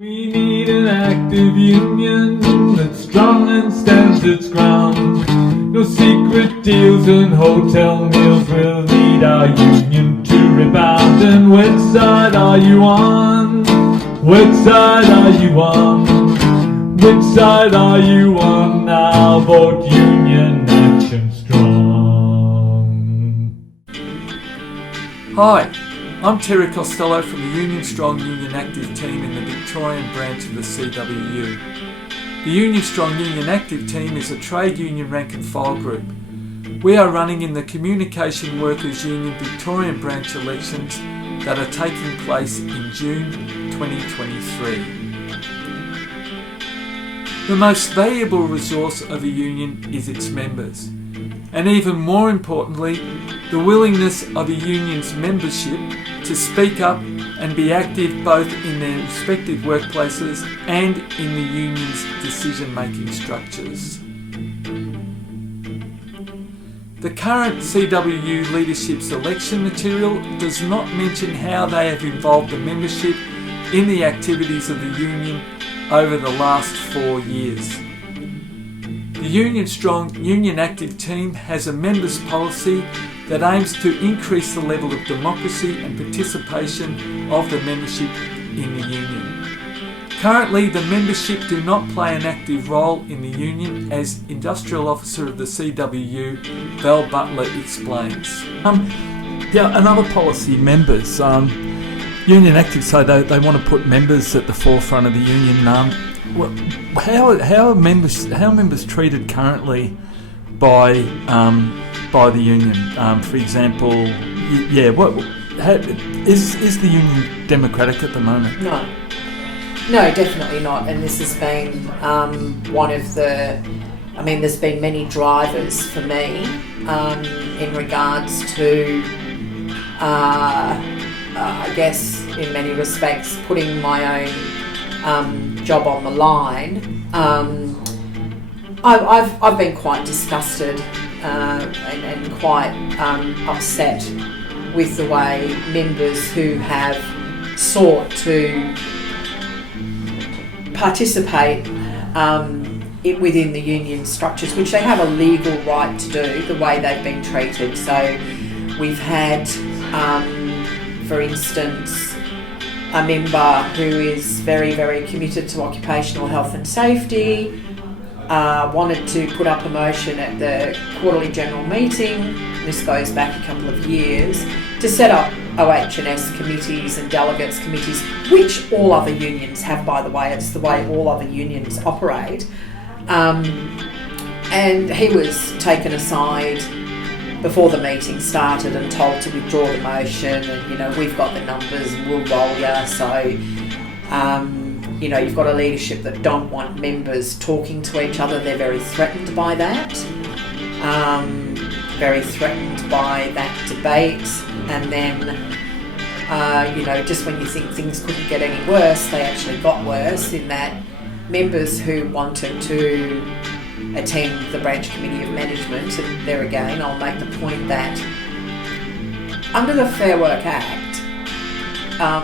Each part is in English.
We need an active union that's strong and stands its ground. No secret deals and hotel meals will lead our union to rebound. And which side are you on? Which side are you on? Which side are you on now? Vote Union Action Strong. Hi, I'm Terry Costello from the Union Strong Union Active team in the Victorian Branch of the CWU. The Union Strong Union Active team is a trade union rank and file group. We are running in the Communication Workers Union Victorian Branch elections that are taking place in June 2023. The most valuable resource of a union is its members, and even more importantly, the willingness of a union's membership to speak up and be active both in their respective workplaces and in the union's decision-making structures. The current CWU leadership's election material does not mention how they have involved the membership in the activities of the union over the last 4 years. The Union Strong Union Active team has a members policy that aims to increase the level of democracy and participation of the membership in the union. Currently, the membership do not play an active role in the union, as Industrial Officer of the CWU, Val Butler, explains. Another policy, members. Union Active say they want to put members at the forefront of the union. How are members treated currently by the union? For example, is the union democratic at the moment? No, definitely not. And this has been one of the. There's been many drivers for me in regards to, I guess, in many respects, putting my own job on the line. I've been quite disgusted and quite upset with the way members who have sought to participate within the union structures, which they have a legal right to do, the way they've been treated. So we've had, for instance, a member who is very, very committed to occupational health and safety, wanted to put up a motion at the quarterly general meeting, this goes back a couple of years, to set up OH&S committees and delegates committees, which all other unions have, by the way. It's the way all other unions operate. And he was taken aside before the meeting started and told to withdraw the motion, and we've got the numbers and we'll roll ya. So you've got a leadership that don't want members talking to each other. They're very threatened by that, very threatened by that debate. And then just when you think things couldn't get any worse, they actually got worse, in that members who wanted to attend the Branch Committee of Management, and there again I'll make the point that under the Fair Work Act,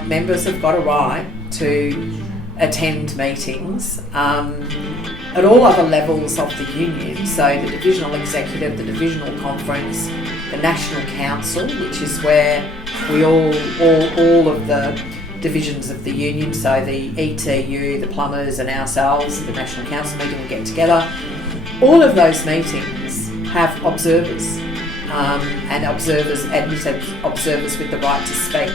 members have got a right to attend meetings at all other levels of the union, so the divisional executive, the divisional conference, the national council, which is where we all of the divisions of the union, so the ETU, the plumbers and ourselves, the national council meeting, we get together. All of those meetings have observers, and admitted observers with the right to speak,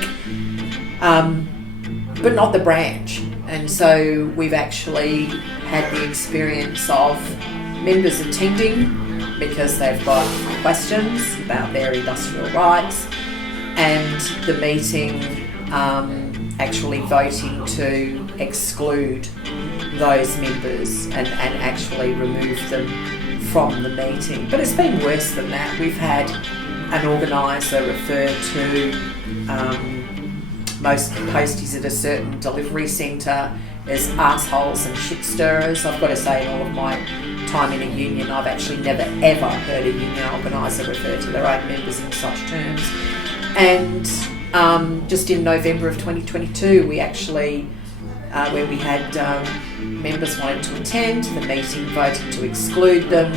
but not the branch. And so we've actually had the experience of members attending because they've got questions about their industrial rights, and the meeting actually voting to exclude those members and actually remove them from the meeting. But it's been worse than that. We've had an organiser refer to most posties at a certain delivery centre as arseholes and shit stirrers. I've got to say, in all of my time in a union, I've actually never ever heard a union organiser refer to their own members in such terms. And just in November of 2022, we actually where we had members wanting to attend the meeting, voting to exclude them.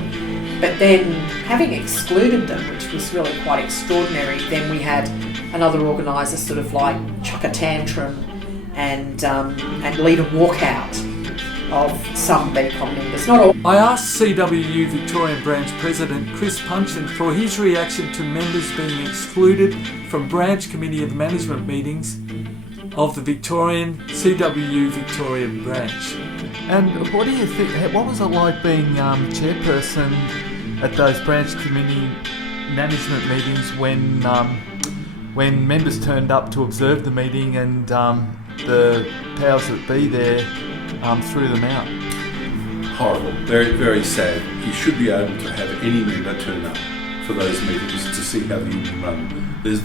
But then, having excluded them, which was really quite extraordinary, then we had another organiser sort of like chuck a tantrum and lead a walkout of some BCom members, not all. I asked CWU Victorian Branch President Chris Punchin for his reaction to members being excluded from Branch Committee of Management meetings of the CWU Victorian Branch. And what do you think? What was it like being chairperson at those branch committee management meetings when members turned up to observe the meeting and the powers that be there threw them out? Horrible, very, very sad. You should be able to have any member turn up for those meetings to see how the union run. There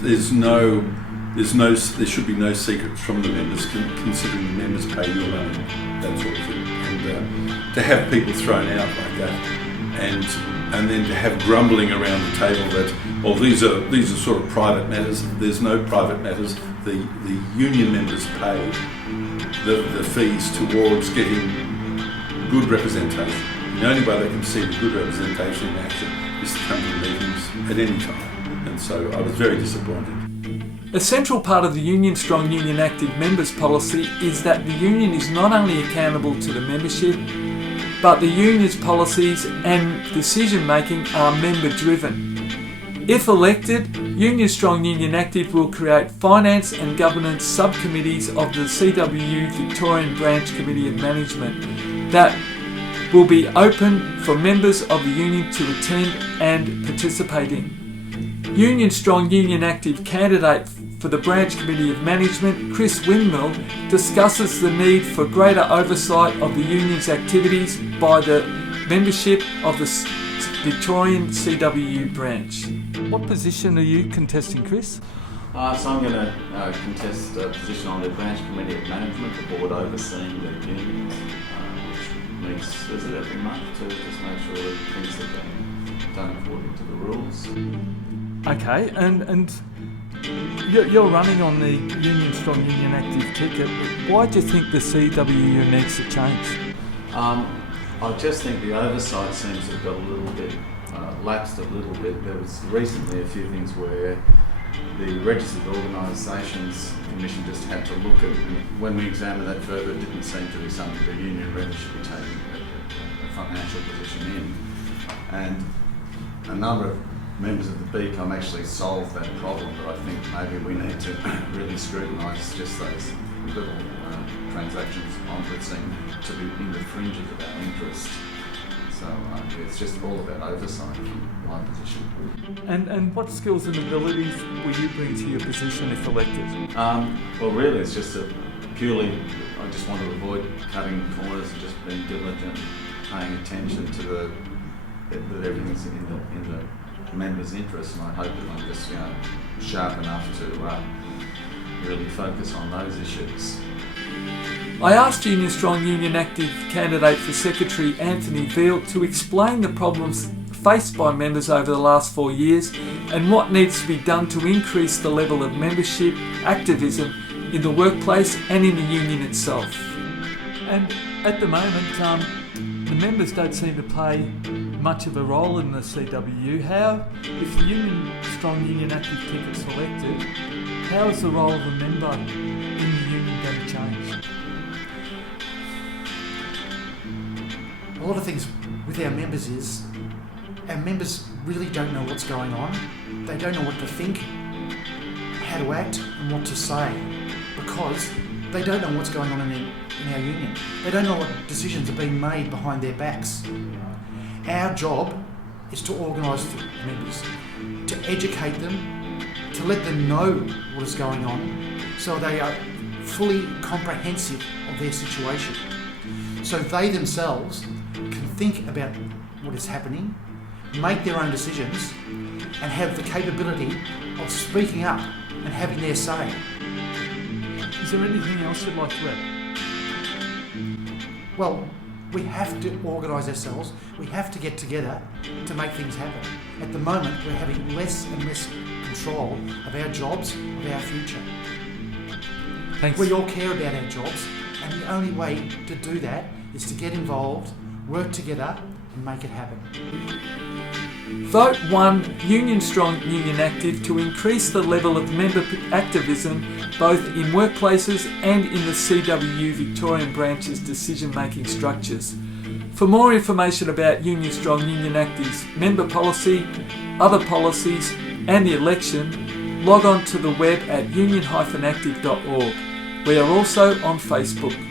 should be no secrets from the members, considering the members pay your money, that sort of thing. And to have people thrown out like that, and then to have grumbling around the table that, well, these are sort of private matters. There's no private matters. The union members pay the fees towards getting good representation. The only way they can see the good representation in action is to come to meetings at any time. And so I was very disappointed. A central part of the Union Strong, Union Active members policy is that the union is not only accountable to the membership, but the union's policies and decision making are member driven. If elected, Union Strong, Union Active will create finance and governance subcommittees of the CWU Victorian Branch Committee of Management that will be open for members of the union to attend and participate in. Union Strong, Union Active candidate for the Branch Committee of Management, Chris Windmill, discusses the need for greater oversight of the union's activities by the membership of the Victorian CWU branch. What position are you contesting, Chris? So I'm going to contest a position on the Branch Committee of Management, the board overseeing the unions, which meets visit every month to just make sure that things are being done according to the rules. Okay, and you're running on the Union Strong, Union Active ticket. Why do you think the CWU needs to change? I just think the oversight seems to have got a little bit lapsed a little bit. There was recently a few things where the Registered Organisations Commission just had to look at, when we examined that further, it didn't seem to be something the union really should be taking a financial position in. And a number of members of the BCom actually solved that problem, but I think maybe we need to really scrutinise just those little transactions that seem to be in the fringes of our interest. So it's just all about oversight from my position. And what skills and abilities will you bring to your position if elected? Well, really, it's just purely, I just want to avoid cutting corners and just being diligent, paying attention to that everything's in the members' interest, and I hope that I'm just sharp enough to really focus on those issues. I asked Union Strong, Union Active candidate for Secretary Anthony Veal to explain the problems faced by members over the last 4 years and what needs to be done to increase the level of membership activism in the workplace and in the union itself. And at the moment, the members don't seem to play much of a role in the CWU. How, if the Union Strong, Union Active ticket's elected, how is the role of a member in the union going to change? A lot of things with our members is our members really don't know what's going on. They don't know what to think, how to act and what to say, because they don't know what's going on in our union. They don't know what decisions are being made behind their backs. Our job is to organise the members, to educate them, to let them know what is going on, so they are fully comprehensive of their situation. So they themselves can think about what is happening, make their own decisions, and have the capability of speaking up and having their say. Is there anything else you'd like to add? Well, we have to organise ourselves, we have to get together to make things happen. At the moment, we're having less and less control of our jobs, of our future. Thanks. We all care about our jobs, and And the only way to do that is to get involved, work together, and make it happen. Vote 1 Union Strong, Union Active to increase the level of member activism both in workplaces and in the CWU Victorian Branch's decision-making structures. For more information about Union Strong, Union Active's member policy, other policies and the election, log on to the web at union-active.org. We are also on Facebook.